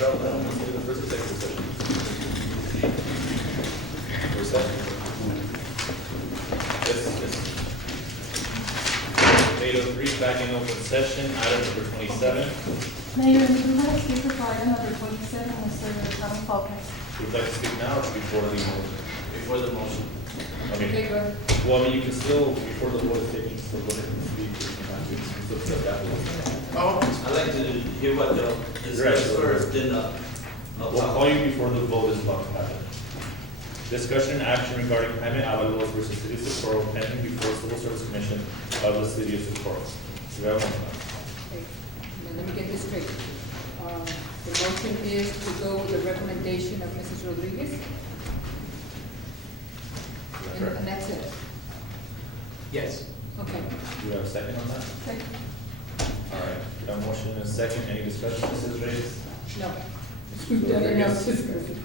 Carl, now let's do the first executive session. For a second. Yes. 8:03, back in open session, item number 27. Mayor, we do have a speaker for item number 27, Mr. Tommy Faulkner. Would you like to speak now or before the motion? Before the motion. Okay. go ahead. Well, I mean, you can still, before the vote is taken, still go ahead and speak. You can still step back. I'd like to hear what the discuss first, then, We'll call you before the vote is about to happen. Discussion and action regarding Jaime Avalos versus City of Socorro pending before Civil Service Commission of the City of Socorro. Do we have one? Okay, now let me get this straight. The motion is to go with the recommendation of Mrs. Rodriguez, and that's it. Yes. Okay. Do we have a second on that? Okay. All right, we have a motion and a second. Any discussion, Mrs. Reyes? No. Mr. Rodriguez? Discussion.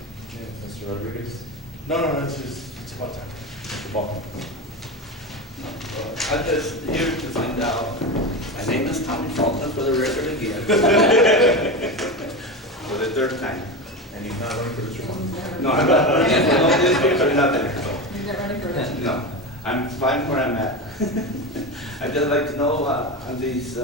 Mr. Rodriguez? No, it's about time. Mr. Balkan? I'm just here to find out. My name is Tommy Faulkner for the record again. For the third time. And he's not running for this one? No, I'm not running for no district or nothing. You're not running for election? No, I'm fine where I'm at. I'd just like to know on these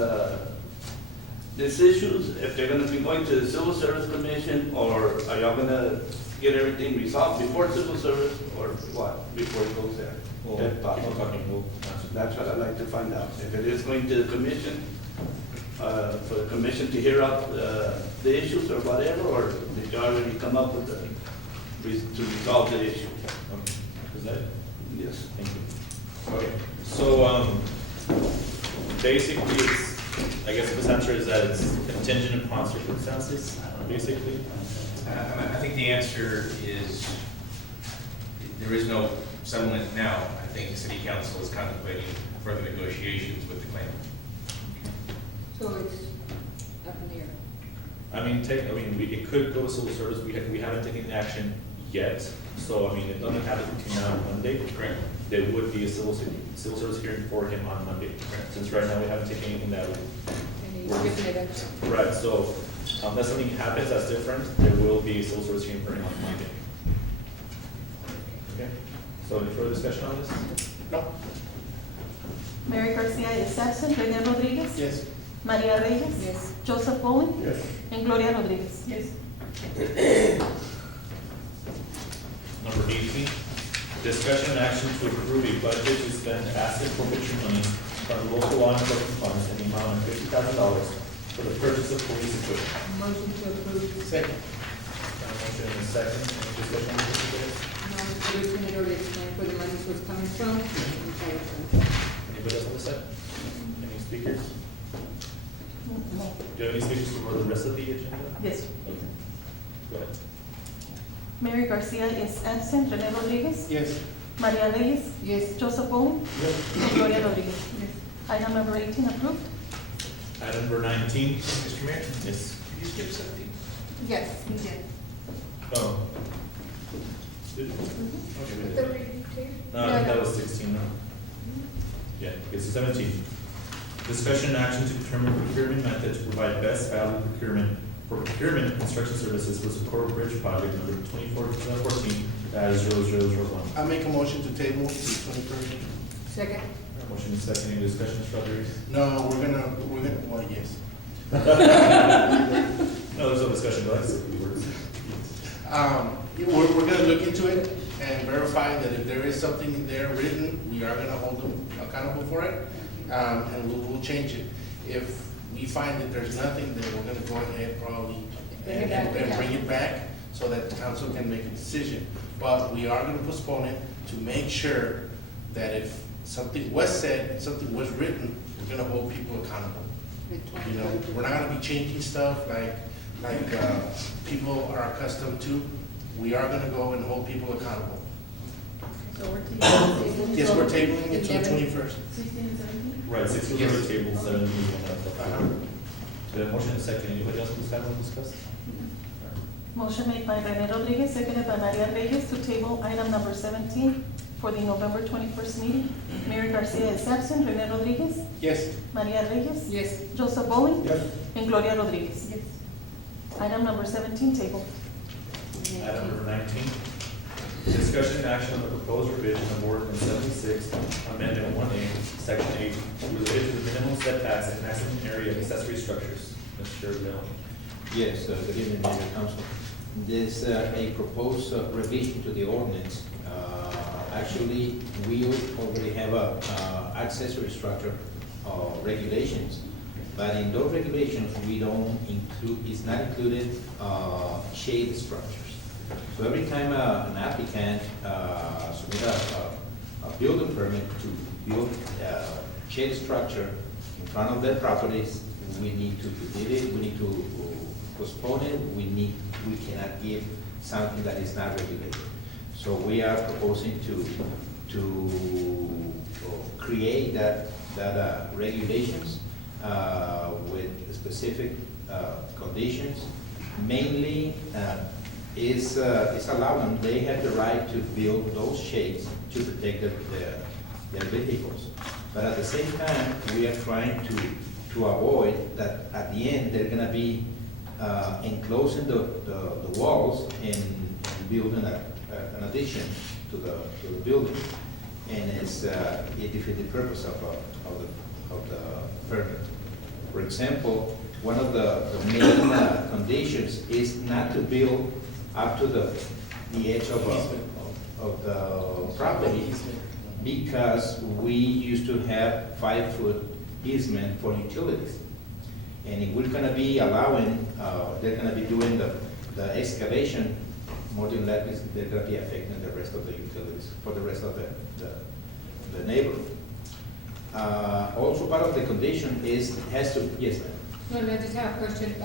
issues, if they're gonna be going to the Civil Service Commission, or are y'all gonna get everything resolved before Civil Service, or what, before it goes there? Well, If keep possible. on talking, we'll answer. That's what I'd like to find out. If it is going to the commission, for the commission to hear out the issues or whatever, or did you already come up with to resolve the issue? Okay. Is that it? Yes. Thank you. Okay, so, basically, it's, I guess this answer is that it's contingent upon circumstances, basically. I think the answer is, there is no settlement now. I think the city council is contemplating further negotiations with the claimant. So it's up in the air. I mean, it could go to civil service, we haven't taken action yet, so, I mean, if nothing happens between now and Monday, Correct. there would be a civil service hearing for him on Monday. Correct. Since right now we haven't taken anything that would. And he's ripping it up. Right, so, unless something happens that's different, there will be a civil service hearing for him on Monday. Okay, so any further discussion on this? No? Mary Garcia is absent. Rene Rodriguez? Yes. Maria Reyes? Yes. Joseph Bowen? Yes. And Gloria Rodriguez? Yes. Number 18, discussion and action to approve a budget to spend asset forfeiture money from local law enforcement funds in the amount of $50,000 for the purchase of police equipment. Motion to approve. Second. Got a motion and a second, any discussion on this? Now, Mr. Richard had already explained where the money was coming from. Anybody else on the set? Any speakers? No. Do you have any speakers for the rest of the agenda? Yes. Okay. Go ahead. Mary Garcia is absent. Rene Rodriguez? Yes. Maria Reyes? Yes. Joseph Bowen? Yes. And Gloria Rodriguez? Yes. Item number 18 approved. Item number 19. Mr. Mayor, Yes. did you skip 17? Yes, he did. Oh. Did you? Okay, we did. No, No, that no. was 16, no? Yeah, okay, so 17. Discussion and action to determine procurement method to provide best value procurement for procurement and construction services for Socorro Bridge Project number 2014, that is 0001. I make a motion to table the 21st. Second. Motion is second, any discussion, Mr. Rodriguez? No, well, yes. No, there's no discussion, but that's the words. We're gonna look into it and verify that if there is something in there written, we are gonna hold them accountable for it, and we'll change it. If we find that there's nothing, then we're gonna go ahead probably Bring it back. and bring it back so that the council can make a decision. But we are gonna postpone it to make sure that if something was said, something was written, we're gonna hold people accountable. You know, we're not gonna be changing stuff like people are accustomed to. We are gonna go and hold people accountable. So we're tabling. Yes, we're tabling it to the 11. 21st. 16 and 17? Right, 6 was Yes. on the table, 7 is on Uh-huh. that. The motion is second, anybody else on this item to discuss? Motion made by Rene Rodriguez, seconded by Maria Reyes to table item number 17 for the November 21st meeting. Mary Garcia is absent. Rene Rodriguez? Yes. Maria Reyes? Yes. Joseph Bowen? Yes. And Gloria Rodriguez? Yes. Item number 17, table. Item number 19, discussion and action on the proposed revision of ordinance 76, amendment 1A, section 8, related to the minimum setbacks and maximum area of accessory structures. Mr. Leon. Yes, good evening, Mayor and Council. There's a proposed revision to the ordinance. Actually, we already have a accessory structure regulations, but in those regulations, we don't include, it's not included shade structures. So every time an applicant submit a building permit to build a shade structure in front of their properties, we need to delete it, we need to postpone it, we cannot give something that is not regulated. So we are proposing to create that regulations with specific conditions. Mainly is allowing, they have the right to build those shades to protect their vehicles. But at the same time, we are trying to avoid that at the end, they're gonna be enclosing the walls and building an addition to the building. And it defeats the purpose of the permit. For example, one of the main conditions is not to build up to the edge of the property, because we used to have 5-foot easement for utilities. And if we're gonna be allowing, they're gonna be doing the excavation, more than likely, they're gonna be affecting the rest of the utilities for the rest of the neighborhood. Also, part of the condition is, it has to, yes, ma'am. No, I just have a question.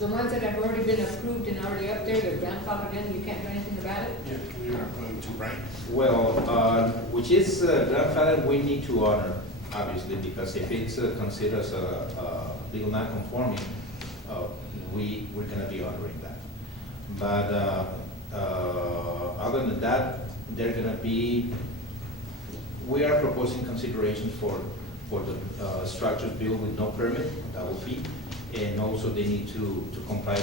The ones that have already been approved and already up there, they're grandfathered in, you can't do anything about it? Yeah, we are going to, right? Well, which is grandfather, we need to honor, obviously, because if it's considered as a legal non-conforming, we're gonna be honoring that. But other than that, they're gonna be, we are proposing considerations for the structures built with no permit, that will be, and also they need to comply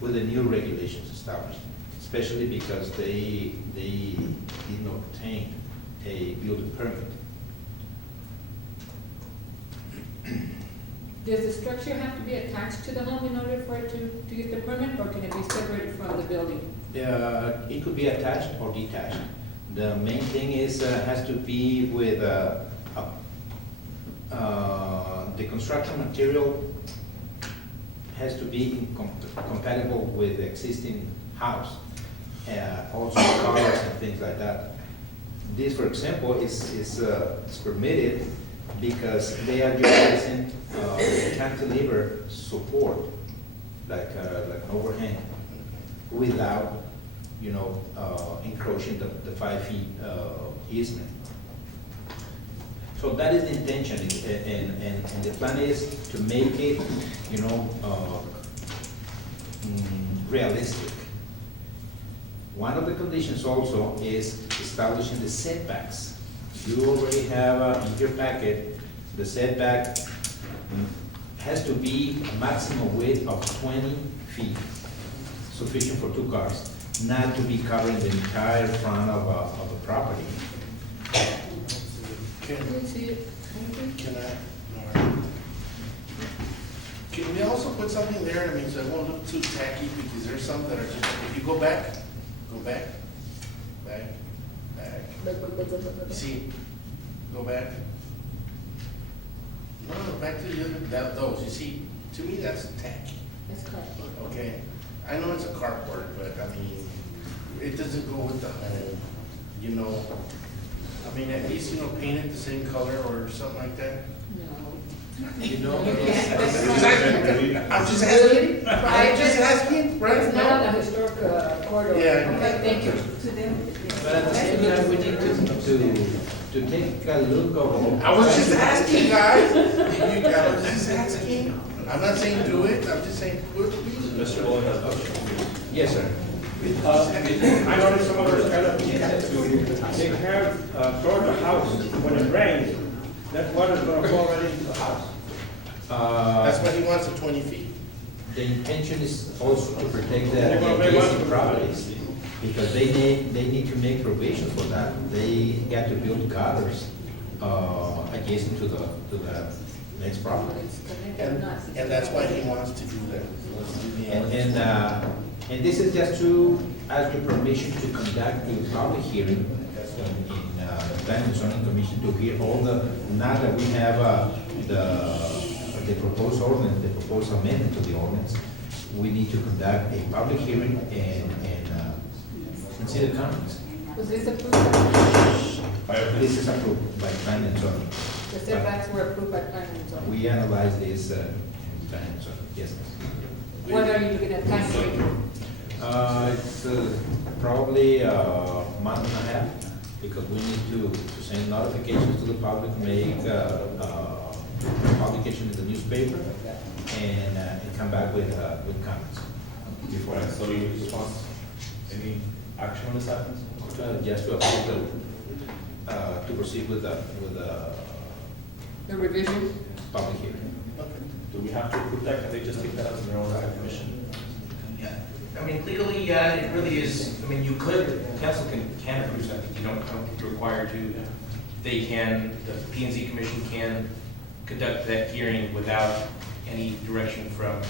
with the new regulations established, especially because they did not obtain a building permit. Does the structure have to be attached to the home in order for it to get the permit, or can it be separated from the building? It could be attached or detached. The main thing is, has to be with, the construction material has to be compatible with the existing house, also colors and things like that. This, for example, is permitted because they are utilizing cantilever support, like an overhang, without, encroaching the 5 feet easement. So that is the intention, and the plan is to make it, realistic. One of the conditions also is establishing the setbacks. You already have in your packet, the setback has to be a maximum width of 20 feet, sufficient for 2 cars, not to be covering the entire front of a property. Can we see it? Can I, all right. Can we also put something there, so it won't look too tacky, because there's some that are just, if you go back, back. You see, go back. No, back to the other, those, you see, to me, that's tacky, That's correct. okay? I know it's a carport, but it doesn't go with the home, at least, paint it the same color or something like that. No. You know? You can't. I'm just asking, Really? right? It's not on the historic corridor. Yeah. Okay, thank you. To them, But at the same time, we need to take a look of. I was just asking, guys. I was just asking. I'm not saying do it, I'm just saying put these. Mr. Bullock has a question. Yes, sir. I noticed some of those kind of, they have toward the house, when it rains, that water's gonna fall right into the house. That's why he wants the 20 feet. the intention is also to protect the adjacent properties, because they need to make provision for that. They got to build gutters, adjacent to the next property. It's connected or not. And that's why he wants to do that. And this is just to ask the permission to conduct a public hearing in Planning and Zoning Commission to hear all the, now that we have the proposed ordinance, the proposed amendment to the ordinance, we need to conduct a public hearing and see the comments. Was this approved? This is approved by Planning and Zoning. The setbacks were approved by planning and zoning. We analyze this in Planning and Zoning, yes. What are you looking at time frame? It's probably a month and a half, because we need to send notifications to the public, make publication in the newspaper, and come back with comments. Before I, so you response, any action on this happens? Just to approve to proceed with the The revision? public hearing. Do we have to approve that? Can they just take that as their own commission? Yeah, I mean, legally, yeah, it really is, I mean, you could, council can approve something, you don't think you're required to. They can, the P and Z commission can conduct that hearing without any direction from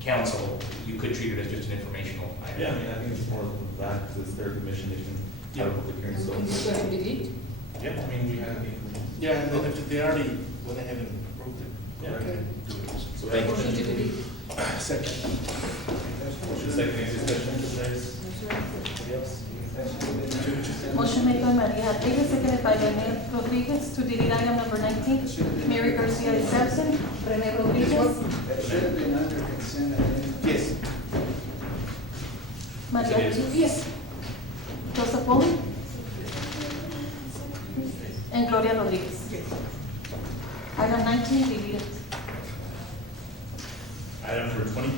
council. You could treat it as just an informational item. Yeah, I mean, I think it's more of that, because it's their commission, they can have a public hearing, so. Can you go ahead and delete? Yeah, I mean, we had the. Yeah, and then if they already went ahead and approved it. Yeah. Okay. So Thank you. Motion to delete. Second. Motion second, any discussion, guys? Anybody else? Motion made by Maria Rodriguez, seconded by Rene Rodriguez to delete item number 19. Mary Garcia is absent. Rene Rodriguez. That should have been under consent agenda. Yes. Maria. Yes. Joseph Pauling. And Gloria Rodriguez. Item 19 deleted. Item number 20,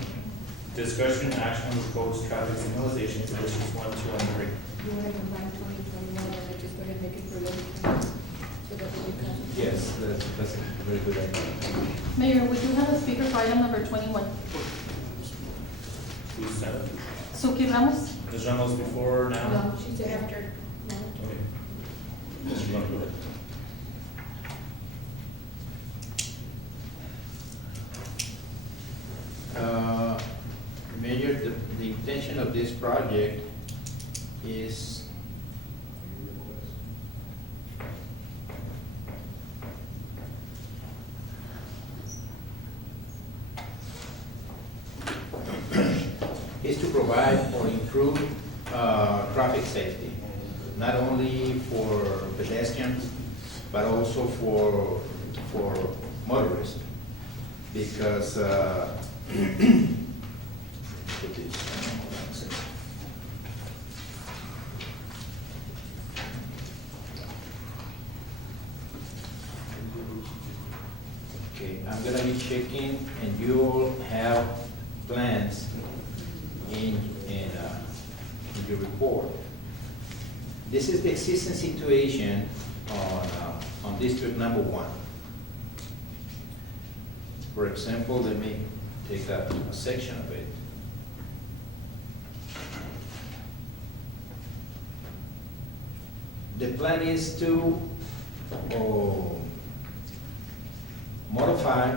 discussion and action on proposed traffic signalization conditions 1, 2, and 3. You want to combine 20, 21, and just go ahead and make it for 11, so that we can. Yes, that's a very good idea. Mayor, we do have a speaker for item number 21. Who's that? Suki Ramos. Ms. Ramos before, now? No, she said after. No. Okay. Mr. Blanco, go ahead. Mayor, the intention of this project is to provide or improve traffic safety, not only for pedestrians, but also for motorists, because okay, I'm gonna be checking, and you all have plans in your report. This is the existing situation on District Number 1. For example, let me take a section of it. The plan is to modify,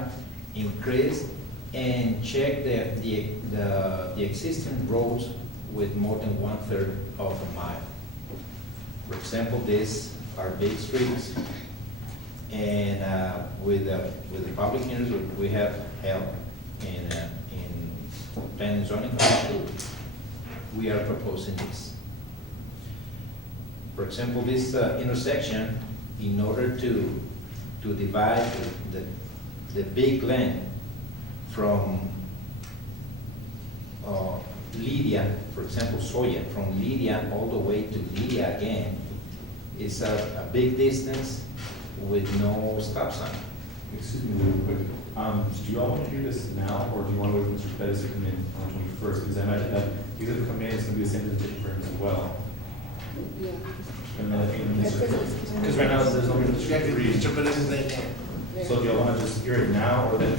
increase, and check the existing roads with more than 1/3 of a mile. For example, these are big streets, and with the public hearings we have held in Planning and Zoning Commission, we are proposing this. For example, this intersection, in order to divide the big land from Lydia, for example, Soya, from Lydia all the way to Lydia again, is a big distance with no stop sign. Excuse me, real quick. Do you all want to do this now, or do you want to wait for Mr. Pettis to come in on the 21st? Because I imagine that he's going to come in, it's going to be the same position for him as well. Yeah. And then I think, because right now there's only District 3. Mr. Perez is there. Yeah. So do y'all want to just hear it now, or then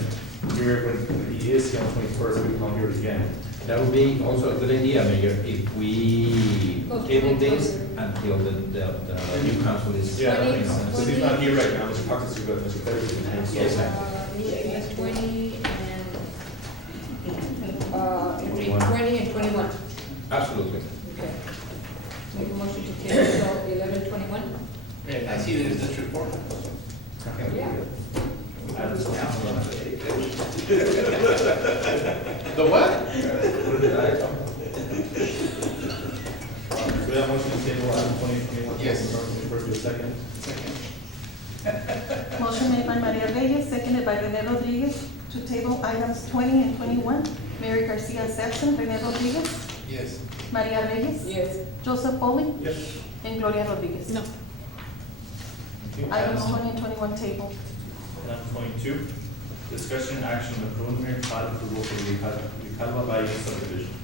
here when he is here on 21st, we can hear it again. That would be also a good idea, Mayor, if we table this until the new council is. Yeah, that 20, makes sense. Since he's not here right now, Mr. Parks is good, Mr. Pettis is here. Yes, So- sir. 20 and 20 and 21. Absolutely. Okay. Make a motion to table till 11:21. I see there's this report. Yeah. The what? We have motion to table item 2021. Yes. First, a second. Motion made by Maria Reyes, seconded by Rene Rodriguez, to table items 20 and 21. Mary Garcia is absent. Rene Rodriguez, Yes. Maria Reyes, Yes. Joseph Pauling, Yes. and Gloria Rodriguez. No. Items 20 and 21 table. Item 22, discussion and action on the preliminary plat approval for the Vicalba Valle subdivision.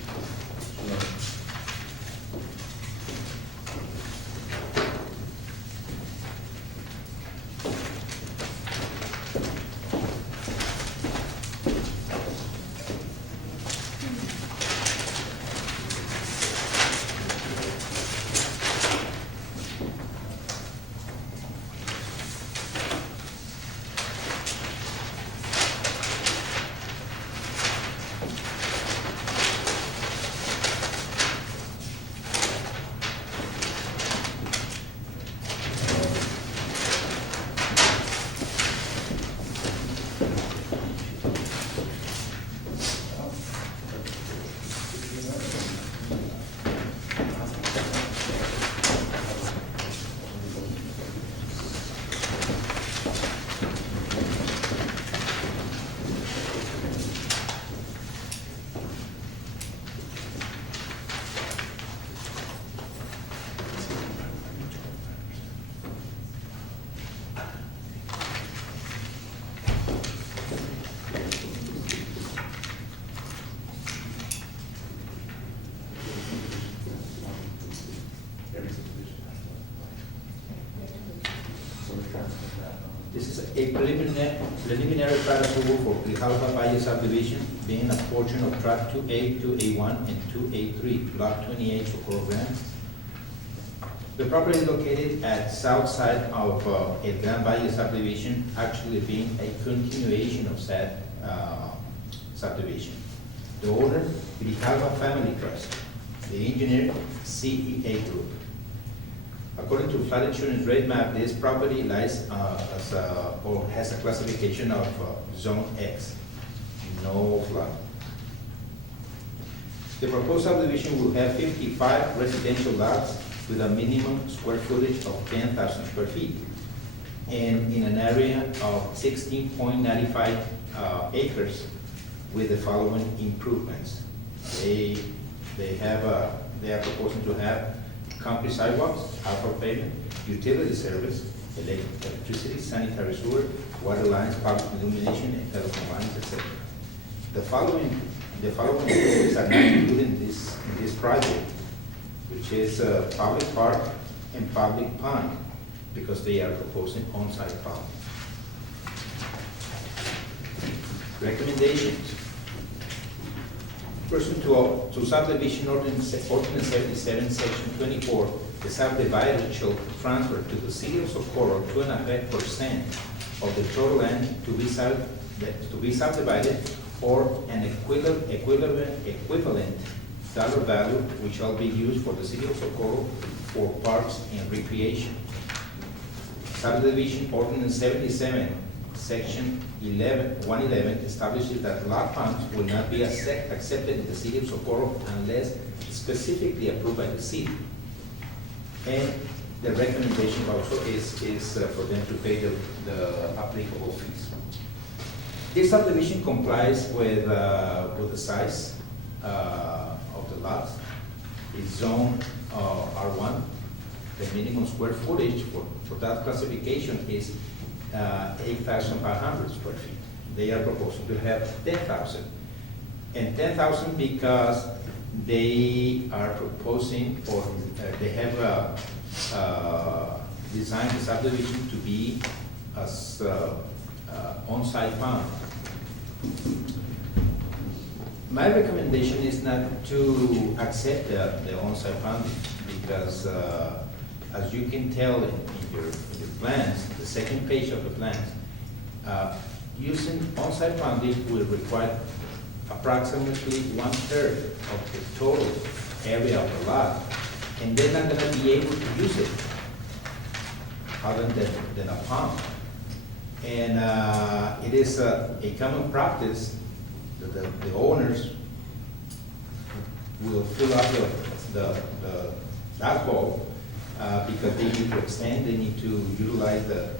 This is a preliminary plat approval for Grijalva Valle subdivision, being a portion of tract 2A, 2A1, and 2A3, block 28, Socorro Grant. The property is located at south side of El Gran Valle subdivision, actually being a continuation of said subdivision. The owner, Grijalva Family Trust. The engineer, CEA Group. According to flood insurance rate map, this property lies or has a classification of Zone X, no flood. The proposed subdivision will have 55 residential lots with a minimum square footage of 10,000 square feet and in an area of 16.95 acres with the following improvements. They are proposing to have concrete sidewalks, asphalt pavement, utility service, electricity, sanitary sewer, water lines, public illumination, and telephone lines, etc. The following improvements are not included in this project, which is public park and public pond, because they are proposing on-site pond. Recommendations. Pursuant to subdivision ordinance 77, section 24, the subdivider shall transfer to the city of Socorro 2.5% of the total land to be subdivided, or an equivalent dollar value which shall be used for the city of Socorro for parks and recreation. Subdivision ordinance 77, section 111 establishes that lot funds will not be accepted in the city of Socorro unless specifically approved by the city. And the recommendation also is for them to pay the applicable fees. This subdivision complies with the size of the lots. It's zone R1. The minimum square footage for that classification is 8,500 square feet. They are proposing to have 10,000. And 10,000 because they are proposing, or they have designed the subdivision to be as on-site farm. My recommendation is not to accept the on-site funding because, as you can tell in your plans, the second page of the plans, using on-site funding will require approximately 1/3 of the total area of the lot, and they're not gonna be able to use it other than a pump. And it is a common practice that the owners will fill up the asphalt because they need to extend, they need to utilize the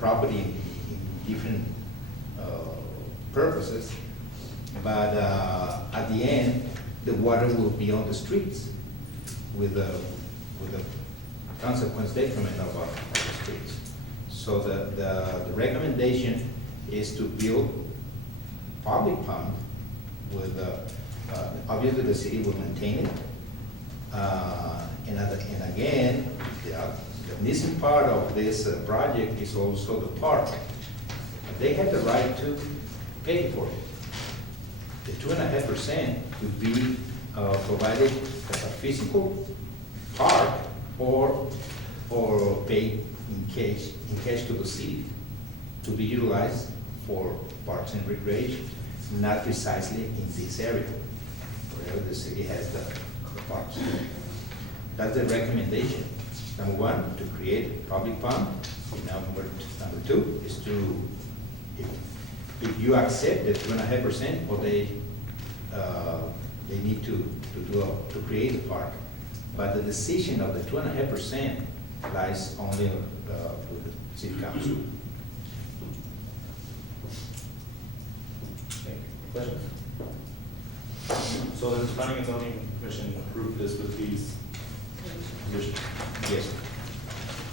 property in different purposes. But at the end, the water will be on the streets with the consequence detriment of the streets. So the recommendation is to build public pond with, obviously the city will maintain it. And again, the missing part of this project is also the park. They have the right to pay for it. The 2.5% would be provided as a physical park or paid in cash to the city to be utilized for parks and recreation, not precisely in this area, wherever the city has the parks. That's the recommendation. Number one, to create a public pond. Number two is to, if you accept the 2.5%, or they need to create a park. But the decision of the 2.5% lies only with the city council. Questions? So the planning and zoning commission approved this with these conditions? Yes.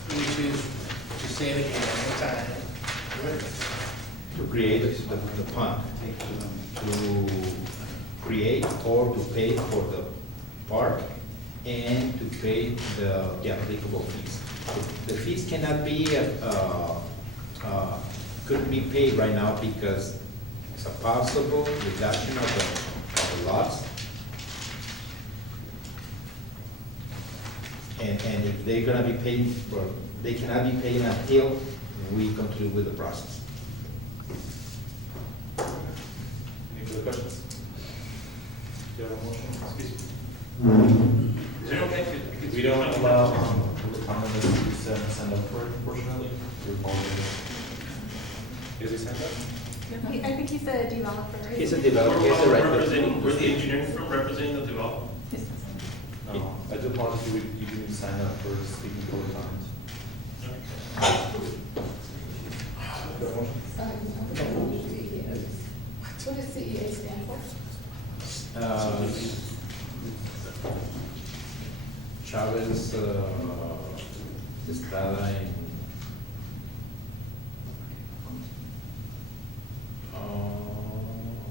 Which is, to say it again one time, To create the pond, to create or to pay for the park and to pay the applicable fees. The fees cannot be, couldn't be paid right now because it's a possible reduction of the lots. And if they're gonna be paying, or they cannot be paying until we conclude with the process. Any further questions? Do you have a motion? Excuse me. We don't allow, unless you send up for it, unfortunately. Is he sent up? I think he's a developer, right? He's a developer, he's the right. Where's the engineering firm representing the developer? No, I do apologize, you need to sign up for speaking for the comments. Do you have a motion? What does CEA stand for? Chavez, Estrada, and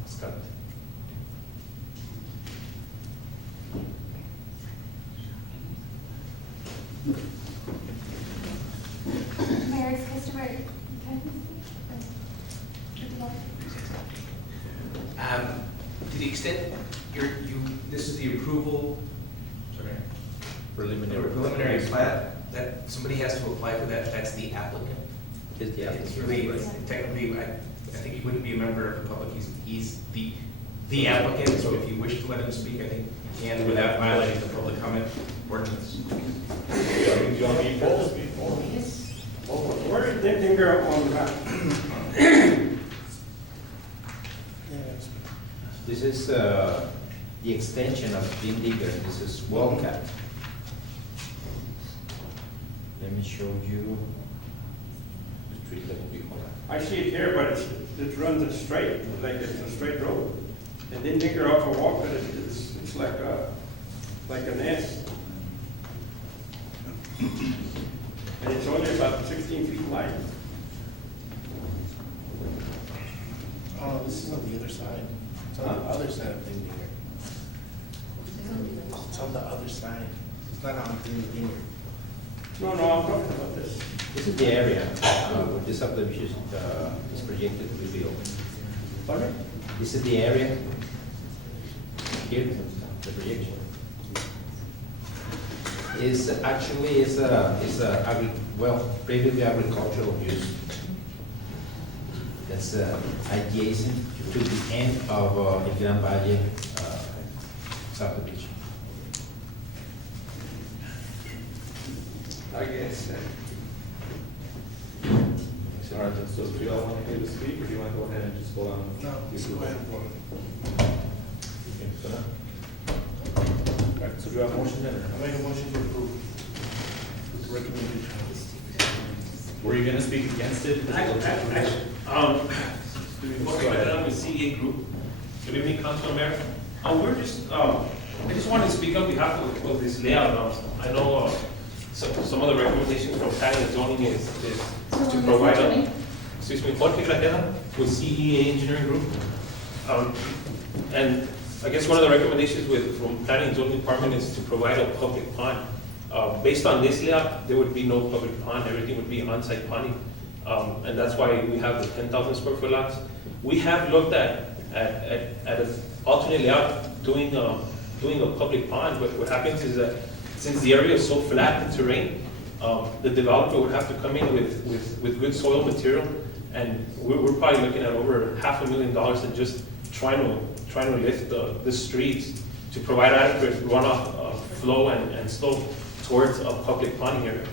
Scott. Mayor's customer, To the extent this is the approval, sorry, preliminary plat, that somebody has to apply for that, that's the applicant. Just the It's applicant. really, technically, I think he wouldn't be a member of the public, he's the applicant, so if you wish to let him speak, I think you can without violating the public comment ordinance. Do you want me to speak? Where is that finger on the map? This is the extension of Jim Digger, this is Wildcat. Let me show you the street that will be on. I see it here, but it runs it straight, like it's a straight road. And then digger off a walk, but it's like an S. And it's only about 16 feet wide. Oh, this is on the other side. It's on the other side of Thing Dinger. It's on the other side. It's not on Thing Dinger. No, I'm talking about this. This is the area where this subdivision is projected to be built. Pardon? This is the area, here, the projection. Is actually, previously agricultural use. That's adjacent to the end of the Gran Valle subdivision. I guess. All right, so do y'all want to speak, or do you want to go ahead and just hold on? No, let's go ahead and vote. Okay, so now. All right, so do you have a motion then? I make a motion to approve with recommendation. Were you gonna speak against it? Before we get on with CEA Group, good evening, Councilor Mayor. We're just, I just wanted to speak on behalf of this layout. I know some of the recommendations from planning and zoning is to provide excuse me, Jorge Grajeda with CEA Engineering Group. And I guess one of the recommendations from planning and zoning department is to provide a public pond. Based on this layout, there would be no public pond, everything would be on-site ponding. And that's why we have the 10,000 square foot lots. We have looked at an alternate layout doing a public pond, but what happens is that since the area is so flat in terrain, the developer would have to come in with good soil material, and we're probably looking at over $500,000 in just trying to lift the streets to provide adequate runoff flow and slope towards a public ponding area.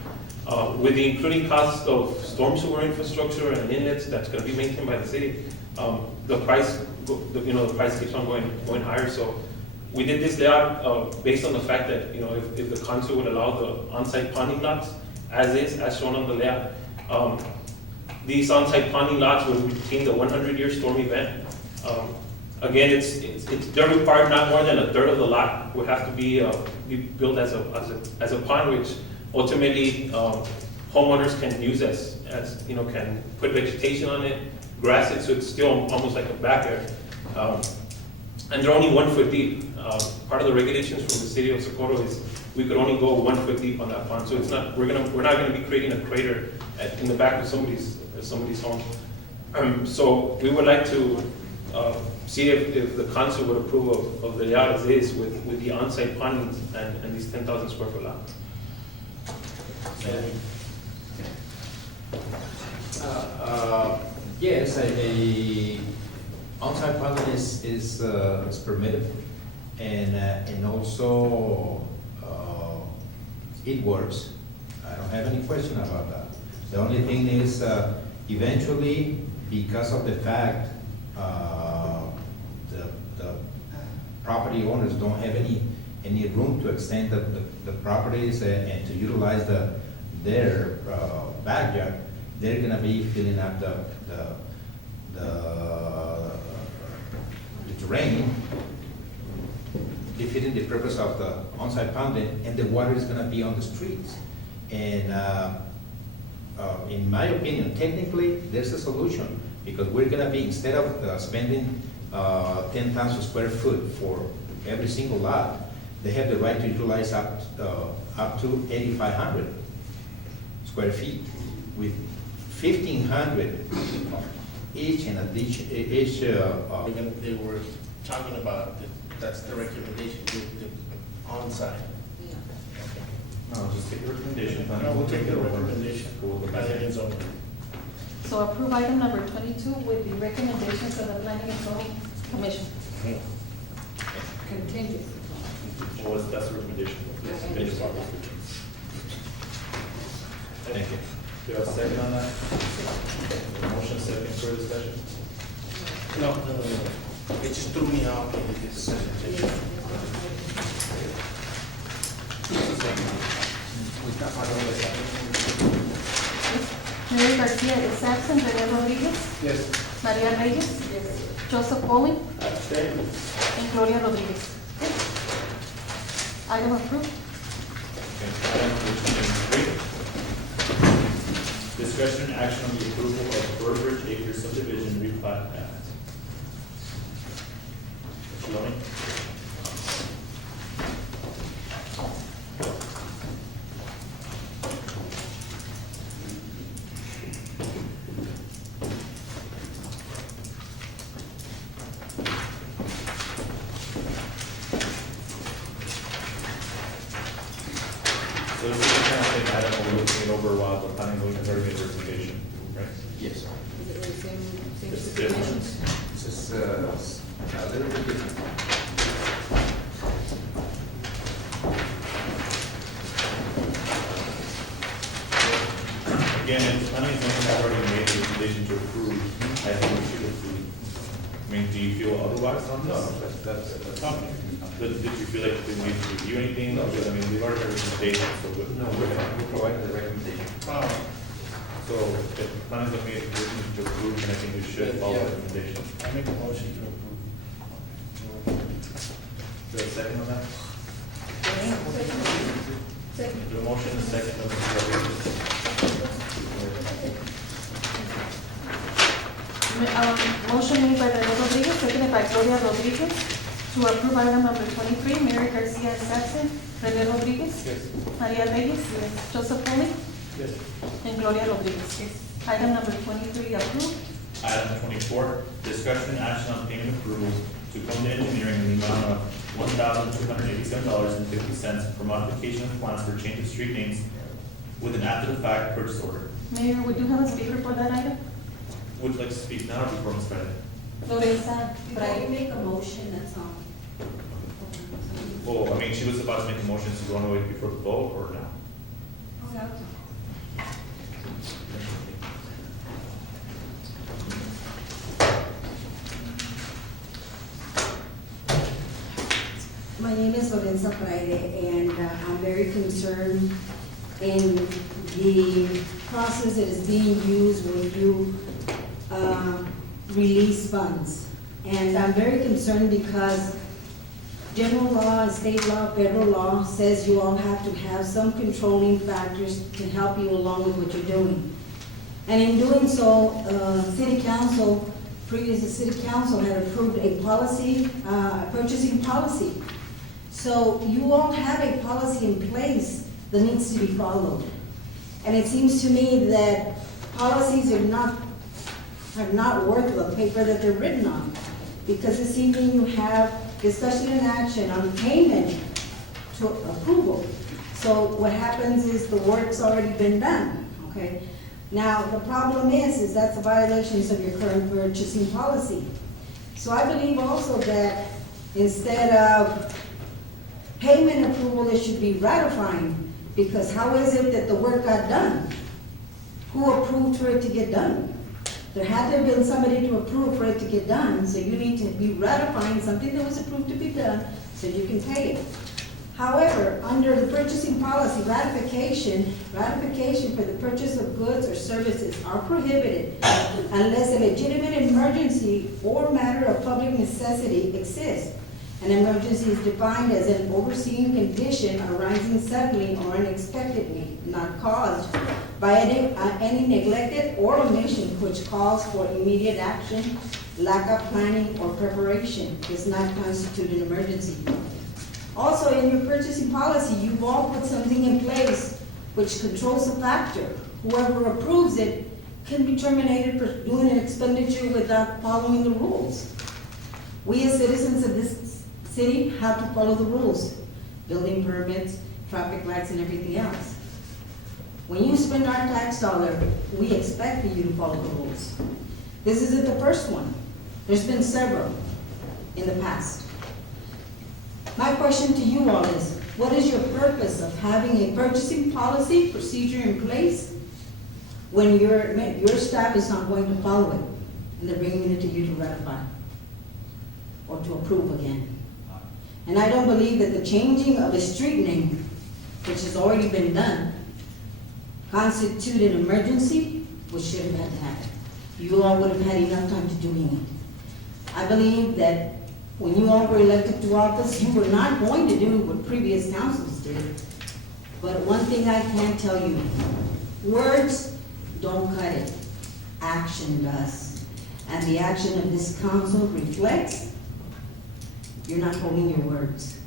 With the including cost of storm sewer infrastructure and inlets that's going to be maintained by the city, the price keeps on going higher. So we did this layout based on the fact that if the council would allow the on-site ponding lots as shown on the layout, these on-site ponding lots would retain the 100-year storm event. Again, they're required not more than a third of the lot would have to be built as a pond, which ultimately homeowners can use as can put vegetation on it, grass it, so it's still almost like a backyard. And they're only 1 foot deep. Part of the regulations from the city of Socorro is we could only go 1 foot deep on that pond. So it's not we're not going to be creating a crater in the back of somebody's home. So we would like to see if the council would approve of the layout as is with the on-site pondings and these 10,000 square foot lots. Yes, a on-site ponding is permitted, and also it works. I don't have any question about that. The only thing is, eventually, because of the fact the property owners don't have any room to extend the properties and to utilize their backyard, they're gonna be filling up the terrain, defeating the purpose of the on-site ponding, and the water is gonna be on the streets. And in my opinion, technically, there's a solution, because we're gonna be, instead of spending 10,000 square foot for every single lot, they have the right to utilize up to 8,500 square feet, with 1,500 each and each. They were talking about that's the recommendation, the on-site. No, just take the recommendation. No, we'll take the recommendation. Planning and zoning. So approve item number 22 with the recommendations of the Planning and Zoning Commission. Contingent. That's the recommendation. Thank you. Do you have a second on that? Motion second for discussion? No. It just threw me off. Mary Garcia is absent. Rene Rodriguez. Yes. Maria Reyes. Joseph Pauling. And Gloria Rodriguez. Item approved. Okay, item number 23. Discussion and action on the approval of Burbridge Acres subdivision replat map. Mr. Lowy? So this is the kind of thing, I don't know, we're looking it over a while, but planning board has already made a recommendation, right? Yes. Is it the same It's situation? different. It's just a little bit different. Again, if planning and zoning has already made a recommendation to approve, I think we should approve. I mean, do you feel otherwise on this? That's Okay. But did you feel like we need to review anything? Because, I mean, we've already had a recommendation, so we're. No, we're providing the recommendation. So if planning has made a decision to approve, then I think we should follow the recommendation. I make a motion to approve. Is there a second on that? Second. The motion is second on the Motion made by Rene Rodriguez, seconded by Gloria Rodriguez, to approve item number 23, Mary Garcia is absent. Rene Rodriguez? Yes. Maria Reyes? Yes. Joseph Pauling? Yes. And Gloria Rodriguez? Yes. Item number 23 approved. Item 24, discussion and action on payment approval to Conde Engineering in the amount of $1,287.50 for modification of plans for change of street names with an after-the-fact purchase order. Mayor, we do have a speaker for that item. Would you like to speak now or before Ms. Friday? Loresa Before you make a motion, that's all. Oh, I mean, she was about to make a motion, so you want to wait before the vote or now? My name is Lorenza Fraile, and I'm very concerned in the process that is being used when you release funds. And I'm very concerned because general law, state law, federal law says you all have to have some controlling factors to help you along with what you're doing. And in doing so, city council, previous city council had approved a policy, a purchasing policy. So you all have a policy in place that needs to be followed. And it seems to me that policies are not worth the paper that they're written on. Because this evening you have discussion and action on payment to approval. So what happens is the work's already been done, okay? Now, the problem is that's a violation of your current purchasing policy. So I believe also that instead of payment approval, it should be ratifying, because how is it that the work got done? Who approved for it to get done? There had to have been somebody to approve for it to get done, so you need to be ratifying something that was approved to be done, so you can pay it. However, under the purchasing policy, ratification for the purchase of goods or services are prohibited unless a legitimate emergency or matter of public necessity exists. An emergency is defined as an overseen condition arising suddenly or unexpectedly, not caused by any neglected or omission which calls for immediate action, lack of planning or preparation does not constitute an emergency. Also, in your purchasing policy, you've all put something in place which controls a factor. Whoever approves it can be terminated for doing an expenditure without following the rules. We as citizens of this city have to follow the rules, building permits, traffic lights, and everything else. When you spend our tax dollar, we expect you to follow the rules. This isn't the first one. There's been several in the past. My question to you all is, what is your purpose of having a purchasing policy procedure in place when your staff is not going to follow it and they're bringing it to you to ratify or to approve again? And I don't believe that the changing of a street name, which has already been done, constitute an emergency, which should have had to happen. You all would have had enough time to doing it. I believe that when you all were elected to office, you were not going to do what previous councils did. But one thing I can tell you, words don't cut it, action does. And the action of this council reflects you're not holding your words.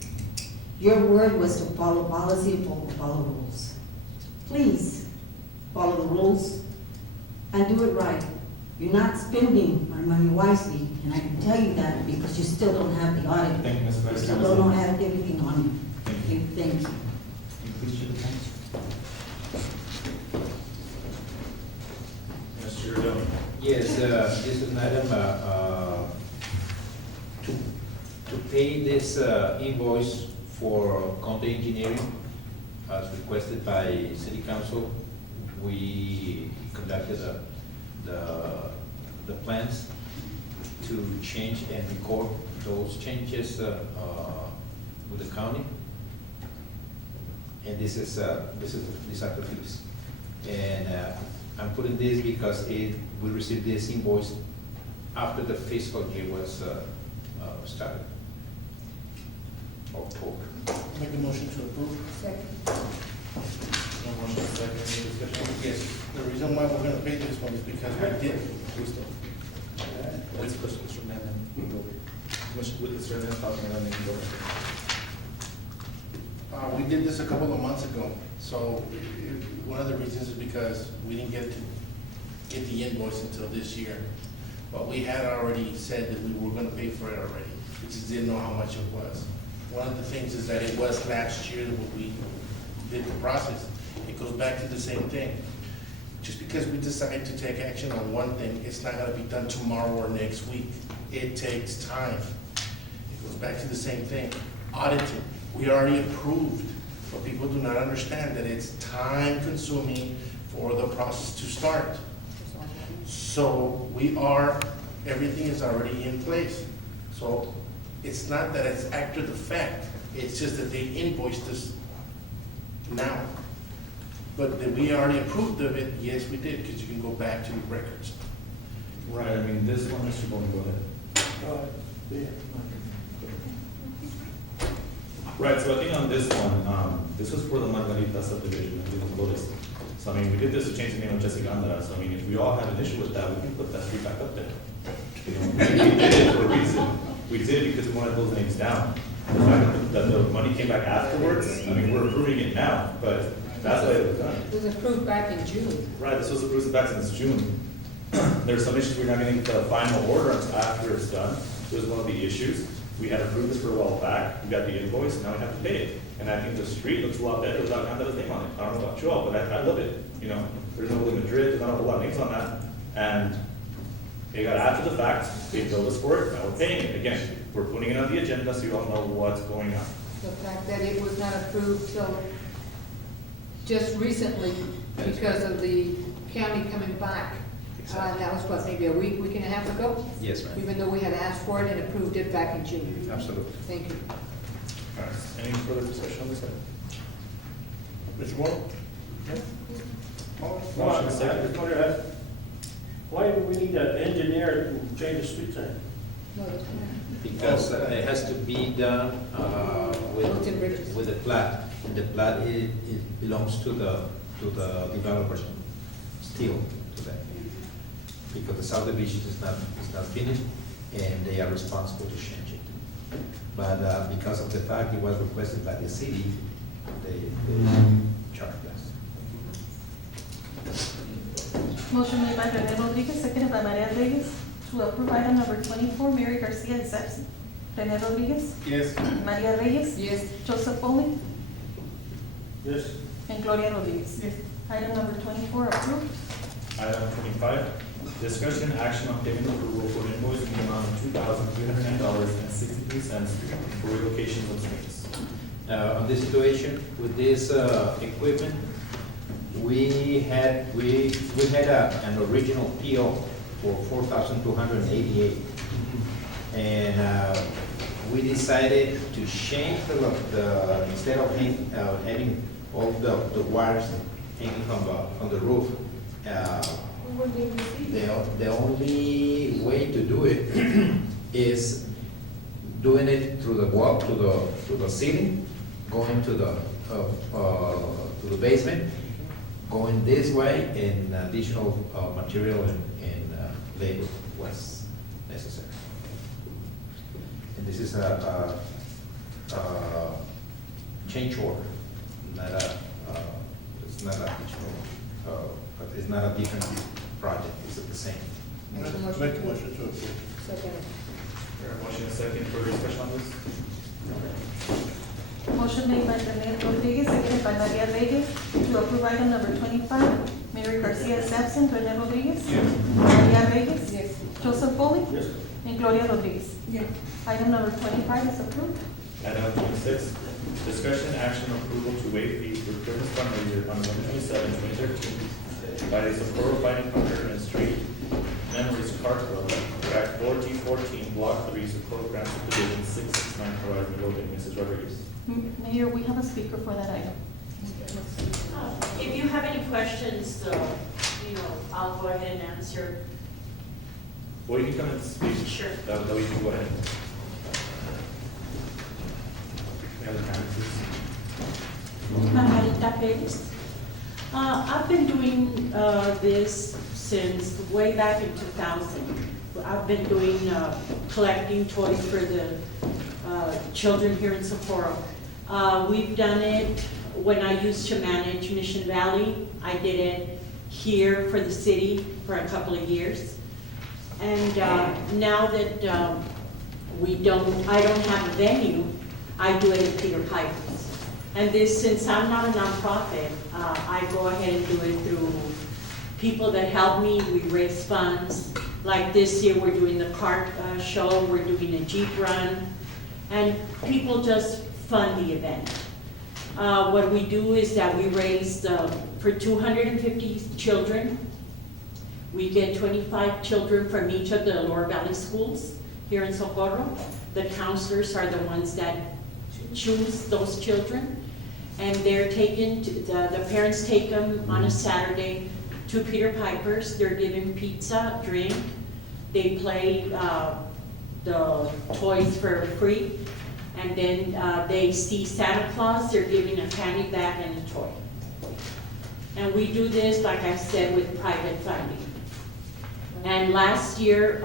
Your word was to follow policy and follow rules. Please, follow the rules and do it right. You're not spending our money wisely, and I can tell you that because you still don't have the audit. Thank you, Ms. You Vice still President. don't have everything on you. Thank you. Please, Chair. Yes, this is an item, to pay this invoice for Conde Engineering, as requested by City Council. We conducted the plans to change and record those changes with the county. And this is these are the fees. And I'm putting this because we received this invoice after the fiscal year was started. October. Make a motion to approve. Second. No motion, second, any discussion? Yes, the reason why we're gonna pay this one is because we did, Let's push Mr. Manning over. With Mr. Hernandez talking, and then we can go. we did this a couple of months ago. So one of the reasons is because we didn't get the invoice until this year. But we had already said that we were gonna pay for it already. We just didn't know how much it was. One of the things is that it was last year that we did the process. It goes back to the same thing. Just because we decide to take action on one thing, it's not gonna be done tomorrow or next week. It takes time. It goes back to the same thing. Auditing, we already approved, but people do not understand that it's time consuming for the process to start. So everything is already in place. So it's not that it's after the fact, it's just that they invoiced us now. But that we already approved of it, yes, we did, because you can go back to the records. Right, I mean, this one, Mr. Bowman, go ahead. Right, so I think on this one, this was for the Margarita subdivision, I didn't notice. So I mean, we did this to change the name of Jessica Andra, so I mean, if we all have an issue with that, we can put that street back up there. You know, we did it for a reason. We did it because we wanted those names down. The fact that the money came back afterwards, I mean, we're approving it now, but that's why it was done. It was approved back in June. Right, this was approved back since June. There's some issues we're not getting the final order until after it's done. It was one of the issues. We had approved this for a while back, we got the invoice, now we have to pay it. And I think the street looks a lot better without Canada's name on it. I don't know about you all, but I love it, you know. There's no Willie Madrid, there's not a whole lot of names on that. And it got after the fact, they billed us for it, now we're paying it. Again, we're putting it on the agenda so you all know what's going on. The fact that it was not approved till just recently because of the county coming back. Exactly. That was what, maybe a week and a half ago? Yes, ma'am. Even though we had asked for it and approved it back in June. Absolutely. Thank you. All right, any further discussion on this item? Mr. Moore? Motion is second. Why do we need an engineer to change the street sign? No, Because it has to be done Roads and bridges. with the plat. And the plat, it belongs to the developers still to them. Because the subdivision is not finished and they are responsible to change it. But because of the fact it was requested by the city, they charged us. Motion made by Rene Rodriguez, seconded by Maria Reyes, to approve item number 24, Mary Garcia is absent. Rene Rodriguez, Yes. Maria Reyes, Yes. Joseph Bowman, Yes. and Gloria Rodriguez. Item number 24 approved. Item 25, discussion action on payment approval for invoice in the amount of $2,309.63 for relocation of streets. On this situation, with this equipment, we had an original PO for $4,288. And we decided to change instead of having all the wires hanging from the roof, the only way to do it is doing it through the wall, to the ceiling, going to the basement, going this way, and additional material and labor was necessary. And this is a change order, it's not additional, but it's not a different project, it's the same. Make a motion to approve. Second. Motion is second, further discussion on this? Motion made by Rene Rodriguez, seconded by Maria Reyes, to approve item number 25, Mary Garcia is absent. Rene Rodriguez. Yes. Maria Reyes. Yes. Joseph Pauling. Yes. And Gloria Rodriguez. Yes. Item number 25 is approved. Item 26, discussion action approval to waive fees for Christmas fundraiser on November 27, 2013 by the Socorro Fighting Hunger and Street Memories Car Club, track 4T14, Block 3, Socorro Grand Division 669, Horizon Building. Mrs. Rodriguez. Mayor, we have a speaker for that item. If you have any questions, I'll go ahead and answer. Well, you can come and speak. Sure. That way you can go ahead. We have the time, please. Margarita Perez. I've been doing this since way back in 2000. I've been doing, collecting toys for the children here in Socorro. We've done it when I used to manage Mission Valley. I did it here for the city for a couple of years. And now that I don't have a venue, I do it at Peter Piper's. And this, since I'm not a nonprofit, I go ahead and do it through people that help me. We raise funds. Like this year, we're doing the cart show, we're doing a Jeep run, and people just fund the event. What we do is that we raise for 250 children. We get 25 children from each of the Lower Valley schools here in Socorro. The counselors are the ones that choose those children, and they're taken, the parents take them on a Saturday to Peter Piper's. They're given pizza, drink, they play the toys for free, and then they see Santa Claus. They're giving a candy bag and a toy. And we do this, like I said, with private funding. And last year,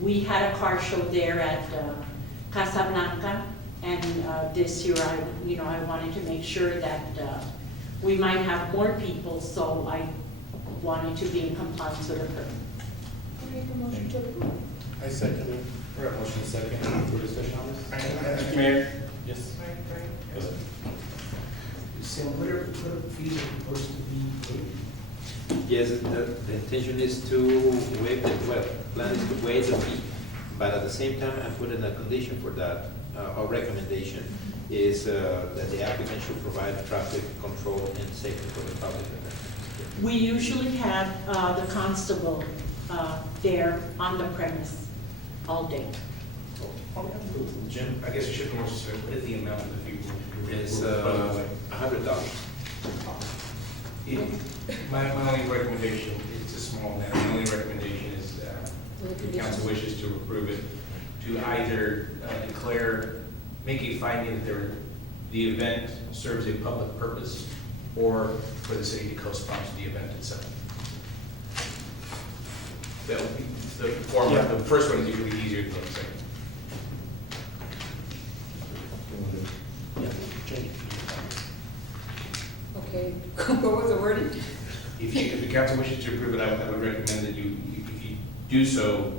we had a car show there at Casablanca, and this year I wanted to make sure that we might have more people, so I wanted to be in compliance with the permit. I second it. We have motion second for discussion on this. Mayor? Yes. Go ahead. So what are fees supposed to be paid? Yes, the intention is to waive plan is to waive the fee, but at the same time, I put in a condition for that. Our recommendation is that the applicant should provide traffic control and safety for the public. We usually have the constable there on the premise all day. Jim? I guess it should be more specific. What is the amount of the fee? It's $100. My only recommendation, it's a small matter, my only recommendation is if the council wishes to approve it, to either make a finding that the event serves a public purpose, or for the city to co-sponsor the event itself. That would be the former. Yeah. The first one is usually easier than the second. Okay, what was the wording? If the council wishes to approve it, I would recommend that if you do so,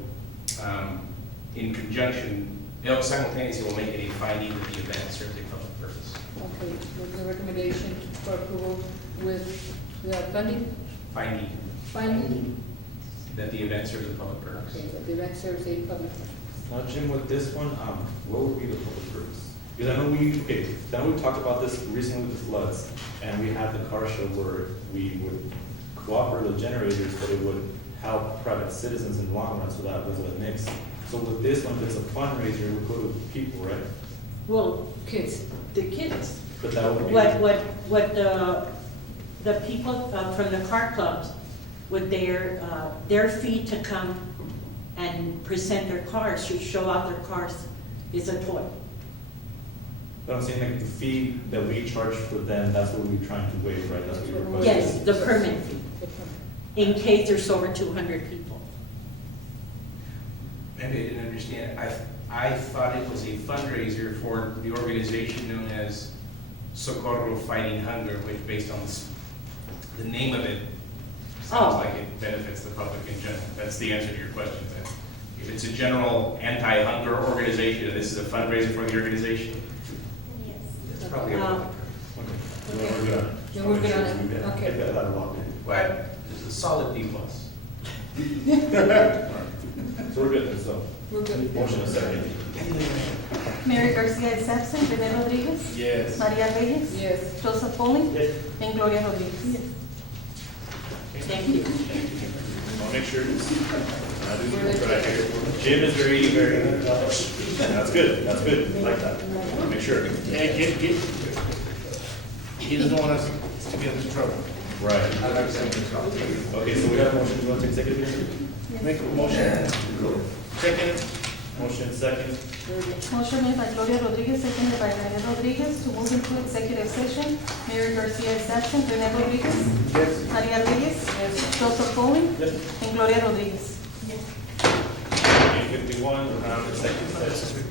in conjunction, simultaneously will make it a finding that the event serves a public purpose. Okay, with the recommendation for approval with the funding, finding, That the event serves a public purpose. okay, that the event serves a public purpose. Now, Jim, with this one, what would be the public purpose? Because I know we talked about this recently with the floods, and we had the car show where we would cooperate with generators, but it would help private citizens in the long run, so that was a mix. So with this one, if it's a fundraiser, it would go to people, right? Well, the kids. But that would be. What the people from the car clubs, with their fee to come and present their cars, to show out their cars, is a toy. But I'm saying like the fee that we charge for them, that's what we're trying to waive, right? That's what you're requesting. Yes, the permit fee, in case there's over 200 people. Maybe I didn't understand. I thought it was a fundraiser for the organization known as Socorro Fighting Hunger, which based on the name of it, sounds like it benefits the public in general. That's the answer to your question then. If it's a general anti-hunger organization, and this is a fundraiser for the organization, Yes. it's probably a public. Okay. We're good on it. Yeah, we're good on it. We've Okay. hit that a lot. But it's a solid B plus. So we're good, so, We're good. motion is second. Mary Garcia is absent. Rene Rodriguez. Yes. Maria Reyes. Yes. Joseph Pauling. Yes. And Gloria Rodriguez. Thank you. I'll make sure it's, right here. Jim is very, that's good, I like that. Make sure. Yeah, he doesn't want us to get into trouble. Right. Okay, so we have a motion, you want to take executive session? Make a motion. Second. Motion second. Motion made by Gloria Rodriguez, seconded by Rene Rodriguez to move into executive session. Mary Garcia is absent. Rene Rodriguez. Yes. Maria Reyes. Joseph Pauling. Yes. And Gloria Rodriguez. 8:51, we're now in executive session.